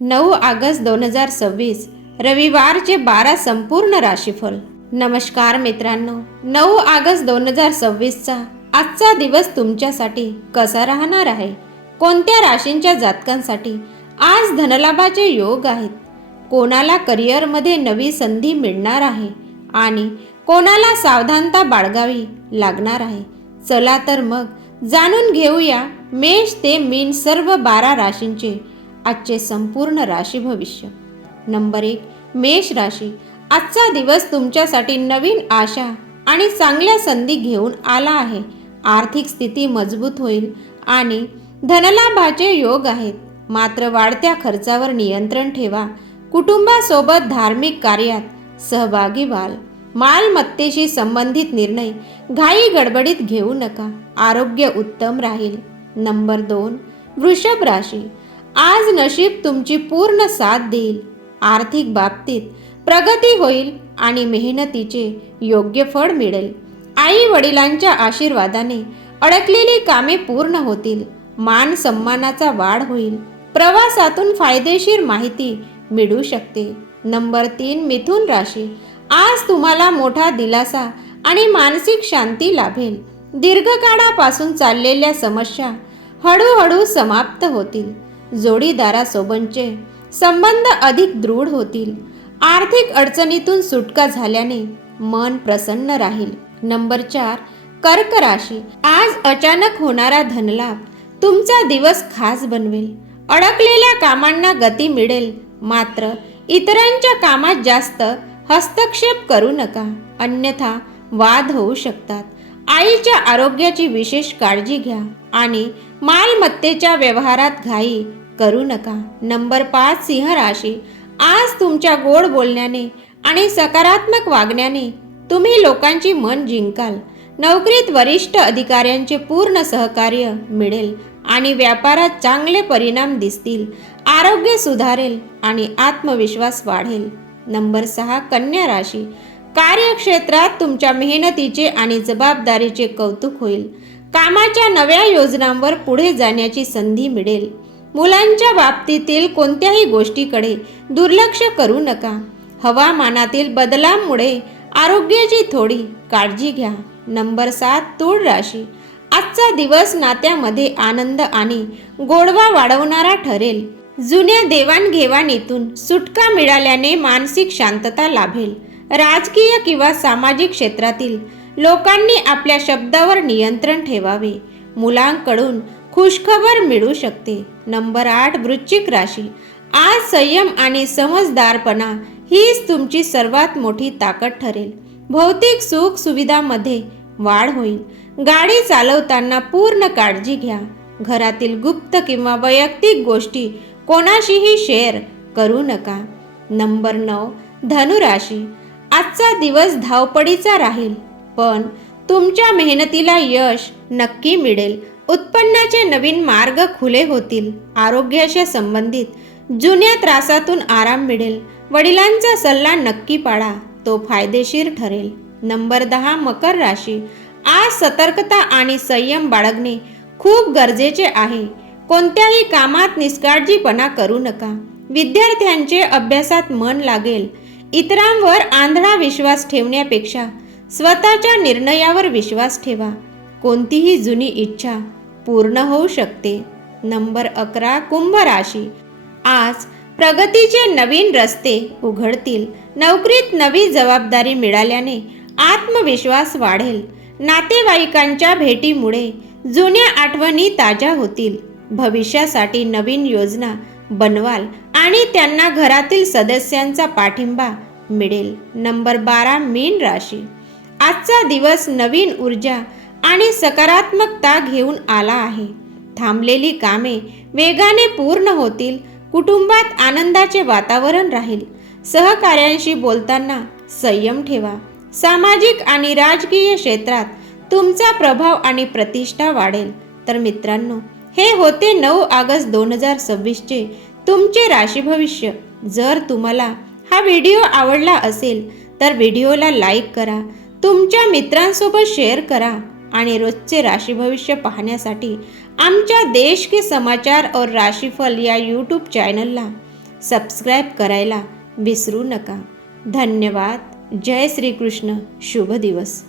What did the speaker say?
9 August 2026 रविवारचे 12 संपूर्ण राशीफल। नमस्कार मित्रांनो, 9 ऑगस्ट 2026चा आजचा दिवस तुमच्यासाठी कसा राहणार आहे? कोणत्या राशींच्या जातकांसाठी आज धनलाभाचे योग आहेत? कोणाला करिअरमध्ये नवी संधी मिळणार आहे आणि कोणाला सावधानता बाळगावी लागणार आहे? चला तर मग जाणून घेऊया मेष ते मीन सर्व 12 राशींचे आजचे संपूर्ण राशी भविष्य। नंबर 1, मेष राशी। आजचा दिवस तुमच्यासाठी नवीन आशा आणि चांगल्या संधी घेऊन आला आहे। आर्थिक स्थिती मजबूत होईल आणि धनलाभाचे योग आहेत। मात्र वाढत्या खर्चावर नियंत्रण ठेवा। कुटुंबासोबत धार्मिक कार्यात सहभागी व्हाल। मालमत्तेशी संबंधित निर्णय घाई गडबडीत घेऊ नका। आरोग्य उत्तम राहील। नंबर 2, वृषभ राशी। आज नशीब तुमची पूर्ण साथ देईल। आर्थिक बाबतीत प्रगती होईल आणि मेहनतीचे योग्य फळ मिळेल। आई वडिलांच्या आशीर्वादाने अडकलेली कामे पूर्ण होतील। मान सन्मानाचा वाढ होईल। प्रवासातून फायदेशीर माहिती मिळू शकते। नंबर 3, मिथुन राशी। आज तुम्हाला मोठा दिलासा आणि मानसिक शांती लाभेल। दीर्घकाळापासून चाललेल्या समस्या हळूहळू समाप्त होतील। जोडीदारासोबतचे संबंध अधिक दृढ होतील। आर्थिक अडचणीतून सुटका झाल्याने मन प्रसन्न राहील। नंबर 4, कर्क राशी। आज अचानक होणारा धनलाभ तुमचा दिवस खास बनवेल। अडकलेल्या कामांना गती मिळेल। मात्र इतरांच्या कामात जास्त हस्तक्षेप करू नका, अन्यथा वाद होऊ शकतात। आईच्या आरोग्याची विशेष काळजी घ्या आणि मालमत्तेच्या व्यवहारात घाई करू नका। नंबर 5, सिंह राशी। आज तुमच्या गोड बोलण्याने आणि सकारात्मक वागण्याने तुम्ही लोकांची मन जिंकाल। नोकरीत वरिष्ठ अधिकाऱ्यांचे पूर्ण सहकार्य मिळेल आणि व्यापारात चांगले परिणाम दिसतील। आरोग्य सुधारेल आणि आत्मविश्वास वाढेल। नंबर 6, कन्या राशी। कार्यक्षेत्रात तुमच्या मेहनतीचे आणि जबाबदारीचे कौतुक होईल। कामाच्या नव्या योजनांवर पुढे जाण्याची संधी मिळेल। मुलांच्या बाबतीतील कोणत्याही गोष्टीकडे दुर्लक्ष करू नका। हवामानातील बदलांमुळे आरोग्याची थोडी काळजी घ्या। नंबर 7, तूळ राशी। आजचा दिवस नात्यामध्ये आनंद आणि गोडवा वाढवणारा ठरेल। जुन्या देवाणघेवाणीतून सुटका मिळाल्याने मानसिक शांतता लाभेल। राजकीय किंवा सामाजिक क्षेत्रातील लोकांनी आपल्या शब्दावर नियंत्रण ठेवावे। मुलांकडून खुशखबर मिळू शकते। नंबर 8, वृश्चिक राशी। आज संयम आणि समजदारपणा हीच तुमची सर्वात मोठी ताकद ठरेल। भौतिक सुख सुविधांमध्ये वाढ होईल। गाडी चालवताना पूर्ण काळजी घ्या। घरातील गुप्त किंवा वैयक्तिक गोष्टी कोणाशीही शेअर करू नका। नंबर 9, धनु राशी। आजचा दिवस धावपळीचा राहील, पण तुमच्या मेहनतीला यश नक्की मिळेल। उत्पन्नाचे नवीन मार्ग खुले होतील। आरोग्याशी संबंधित जुन्या त्रासातून आराम मिळेल। वडिलांचा सल्ला नक्की पाळा, तो फायदेशीर ठरेल। नंबर 10, मकर राशी। आज सतर्कता आणि संयम बाळगणे खूप गरजेचे आहे। कोणत्याही कामात निष्काळजीपणा करू नका। विद्यार्थ्यांचे अभ्यासात मन लागेल। इतरांवर आंधळा विश्वास ठेवण्यापेक्षा स्वतःच्या निर्णयावर विश्वास ठेवा। कोणतीही जुनी इच्छा पूर्ण होऊ शकते। नंबर 11, कुंभ राशी। आज प्रगतीचे नवीन रस्ते उघडतील। नोकरीत नवी जबाबदारी मिळाल्याने आत्मविश्वास वाढेल। नातेवाईकांच्या भेटीमुळे जुन्या आठवणी ताज्या होतील। भविष्यासाठी नवीन योजना बनवाल आणि त्यांना घरातील सदस्यांचा पाठिंबा मिळेल। नंबर 12, मीन राशी। आजचा दिवस नवीन ऊर्जा आणि सकारात्मकता घेऊन आला आहे। थांबलेली कामे वेगाने पूर्ण होतील। कुटुंबात आनंदाचे वातावरण राहील। सहकार्यांशी बोलताना संयम ठेवा। सामाजिक आणि राजकीय क्षेत्रात तुमचा प्रभाव आणि प्रतिष्ठा वाढेल। तर मित्रांनो, हे होते 9 ऑगस्ट 2026चे तुमचे राशी भविष्य। जर तुम्हाला हा व्हिडिओ आवडला असेल तर व्हिडिओला लाईक करा, तुमच्या मित्रांसोबत शेअर करा आणि रोजचे राशी भविष्य पाहण्यासाठी आमच्या देश के समाचार और राशीफल या यूट्यूब चॅनलला सबस्क्राईब करायला विसरू नका. धन्यवाद. जय श्रीकृष्ण. शुभ दिवस.